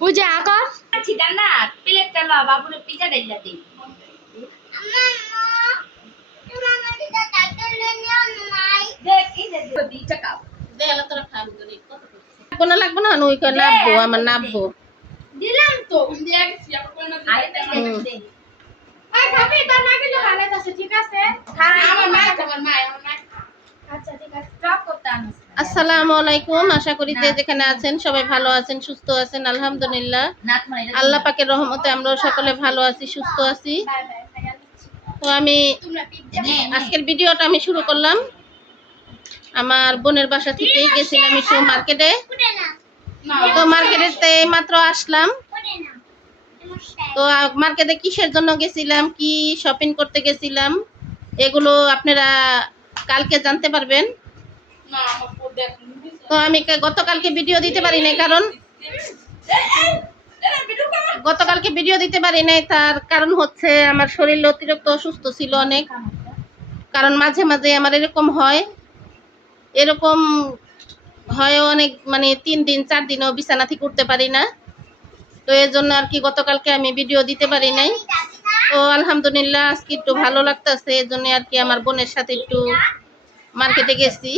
পূজা কর ছিটা না প্লেটটা ল বাবুরে পিজা ডাইলা দে দেখ এই যে দিটা কাপ দে এলা তোরা খাবি তোরে কত কোনো লাগবে না ওই কই নাববো আমার নাববো দিলাম তো দেখ সিয়া কোন না আরে দে আই খাবি তো না গেলে ভালো আছে ঠিক আছে আমার মা আচ্ছা ঠিক আছে স্টপ করতে আনিস আসসালামু আলাইকুম আশা করি যে যেখানে আছেন সবাই ভালো আছেন সুস্থ আছেন আলহামদুলিল্লাহ আল্লাহ পাকের রহমতে আমরা সকলে ভালো আছি সুস্থ আছি বাই বাই খাইয়া দিচ্ছি তো আমি তোমরা পিজ্জা আজকের ভিডিওটা আমি শুরু করলাম আমার বোনের বাসা থেকে গেছিলাম একটু মার্কেটে তো মার্কেটে মাত্র আসলাম তো মার্কেটে কিসের জন্য গেছিলাম কি শপিং করতে গেছিলাম এগুলো আপনারা কালকে জানতে পারবেন তো আমি গতকালকে ভিডিও দিতে পারি নাই কারণ গতকালকে ভিডিও দিতে পারি নাই তার কারণ হচ্ছে আমার শরীর অতিরিক্ত অসুস্থ ছিল অনেক কারণ মাঝে মাঝে আমার এরকম হয় অনেক মানে 3 দিন 4 দিনও বিছানা থেকে উঠতে পারি না তো এর জন্য আর কি গতকালকে আমি ভিডিও দিতে পারি নাই তো আলহামদুলিল্লাহ আজকে একটু ভালো লাগতেছে এর জন্য আর কি আমার বোনের সাথে একটু মার্কেটে গেছি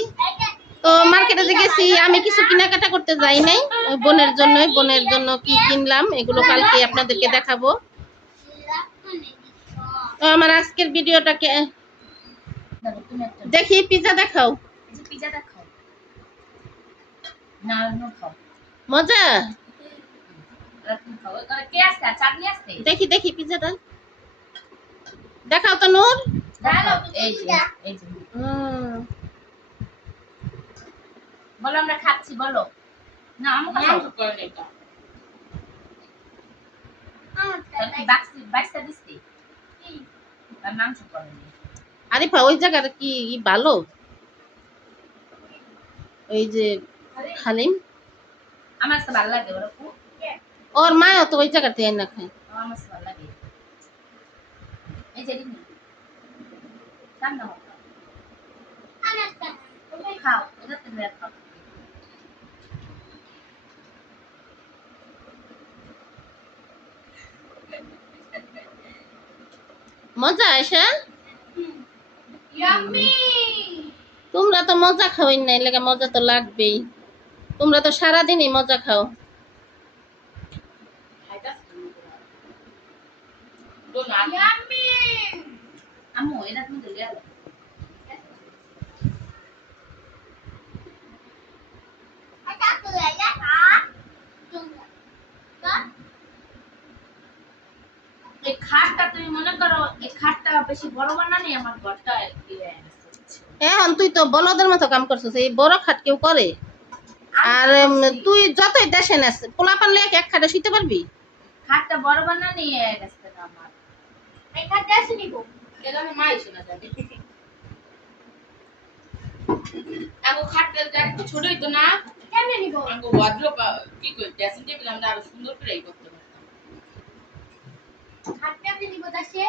তো মার্কেটে যে গেছি আমি কিছু কেনাকাটা করতে যাই নাই বোনের জন্য কি কিনলাম এগুলো কালকে আপনাদেরকে দেখাবো তো আমার আজকের ভিডিওটাকে দেখি পিজা দেখাও পিজ্জা দেখাও না না খাও মজা খাও কে আসছে চাটনি আসছে দেখি পিজাটা দেখাও তো নূর এই যে বলো আমরা খাচ্ছি বলো না আমাকে খাও করে এটা বাইসটা দিছি আর মাংস করে আরিফা ওই জায়গাটা কি ভালো ওই যে হালিম আমার তো ভালো লাগে ওরা ওর মাও তো ওই জায়গাতে না খায় আমার তো ভালো লাগে এই যে দিন সামনে হোক তুমি খাও এটা তুমি খাও মজা আসে ইয়াম্মি তোমরা তো মজা খাওয়াই নাই লাগে মজা তো লাগবেই তোমরা তো সারাদিনই মজা খাও ইয়াম্মি আম্মু এটা তুমি দিলে এই খাটটা তুমি মনে করো এই খাটটা বেশি বড় বানানি আমার ঘরটা এখন তুই তো বলদের মতো কাম করছিস এই বড় খাট কেউ করে আর তুই যতই দেশে নাস পোলা পানলে এক খাটে শুইতে পারবি খাটটা বড় বানানি গেছে আমার এই খাটটা আসে নিব এখানে মা এসে না যাবে আগো খাটটা একটু ছোট হইতো না কেমনে নিব আগো ওয়ার্ড্রোব কি কই ড্রেসিং টেবিল আমরা আরো সুন্দর করে করতে পারতাম খাটটা আপনি নিব দাসে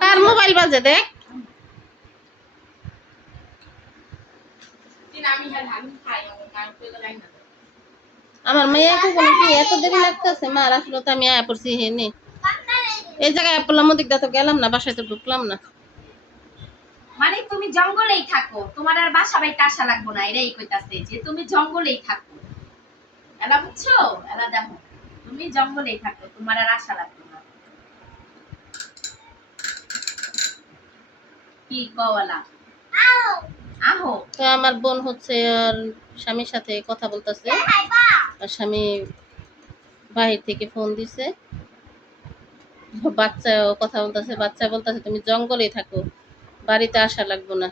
কার মোবাইল বাজে দেখ আমি হালিম খাই আমার মা কইলো লাইন না আমার মেয়েকে কোনো কি এত দেরি লাগতেছে মা আসলে তো আমি আয়া পড়ছি হেনে এই জায়গায় আপলাম মধ্যে তো গেলাম না বাসায় তো ঢুকলাম না মানে তুমি জঙ্গলেই থাকো তোমার আর বাসা বাইতে আসা লাগবে না এটাই কইতাছে যে তুমি জঙ্গলেই থাকো এলা বুঝছো এলা দেখো তুমি জঙ্গলেই থাকো তোমার আর আসা লাগবে না কি কওয়ালা আহো তো আমার বোন হচ্ছে আর স্বামীর সাথে কথা বলতেছে আর স্বামী বাহির থেকে ফোন দিছে বাচ্চা কথা বলতেছে বাচ্চা বলতেছে তুমি জঙ্গলে থাকো বাড়িতে আসা লাগবে না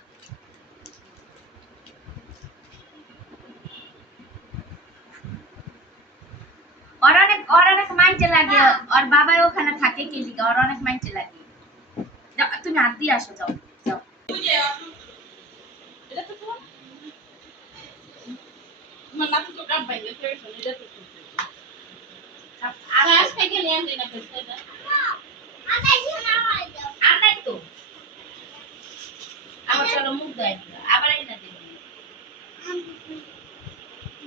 ওর অনেক মাইন্ডে লাগে ওর বাবাই ওখানে থাকে কি লিগা ওর অনেক মাইন্ডে লাগে তুমি হাত দিয়ে আসো যাও যাও এটা তো তোমার না তো কাম পাই এটা তো আজ থেকে নিয়ে দিনা কইছে আর নাই তো আমার চলো মুখ দেয় আবার এই না দিবি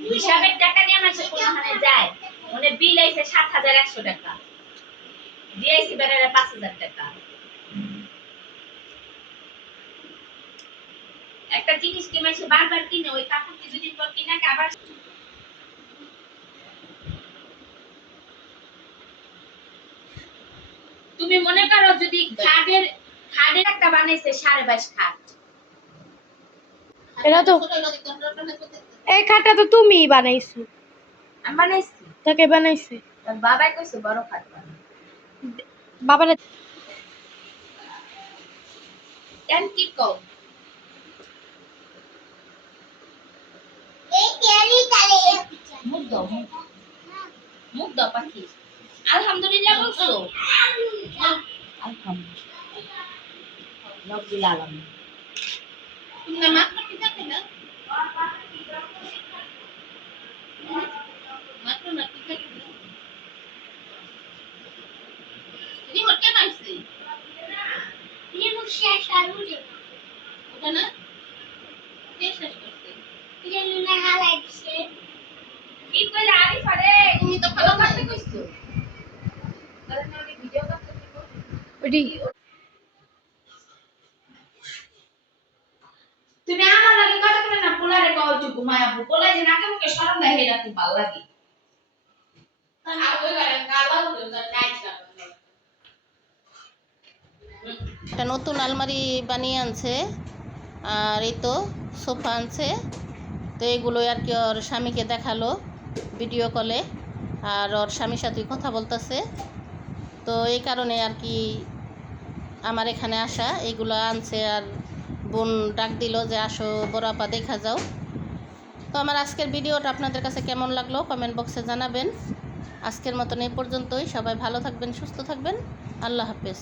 হিসাবের টাকা নিয়ে মানুষ কোনখানে যায়, মানে বিল আইছে ৭,১০০ টাকা, দিয়েছি বেড়ারে ৫,০০০ টাকা। একটা জিনিস কি মানুষ বারবার কিনে, ওই কাপড় কিছুদিন পর কিনা আবার। তুমি মনে করো যদি খাটের একটা বানাইছে 22.5 খাট, এটা তো এই খাটটা তো তুমিই বানাইছো। আমি বানাইছি, তাকে বানাইছে তার বাবাই কইছে বড় খাট বানাই। বাবারে। কেন কি কও? মুখ দাও, মুখ দাও পাখি। আলহামদুলিল্লাহ বলছো? আলহামদুলিল্লাহ, রব্বিল আলামিন। না মাত্র কি থাকে না মাত্র না কি থাকে না রিমোট কেন আইছে রিমোট শেষ আর উড়ে ওটা না শেষ করতে এটা না হালাই দিছে কি কইলা আরিফা রে? তুমি তো ভালো ভালো করতে কইছো, তাহলে না আমি ভিডিও করতে দিব। ওডি তুমি আমার লাগে কথা বলে না, পোলারে কও একটু ঘুমায় আপু, পোলাই যে নাকে মুখে শরম দেয় হেডা খুব ভালো লাগে। একটা নতুন আলমারি বানিয়ে আনছে আর এই তো সোফা আনছে। তো এগুলোই আর কি ওর স্বামীকে দেখালো ভিডিও কলে, আর ওর স্বামীর সাথে কথা বলতেছে। তো এই কারণে আর কি আমার এখানে আসা, এইগুলো আনছে। আর বোন ডাক দিল যে আসো বড় আপা দেখা যাও। তো আমার আজকের ভিডিওটা আপনাদের কাছে কেমন লাগলো কমেন্ট বক্সে জানাবেন। আজকের মতন এই পর্যন্তই। সবাই ভালো থাকবেন, সুস্থ থাকবেন। আল্লাহ হাফেজ।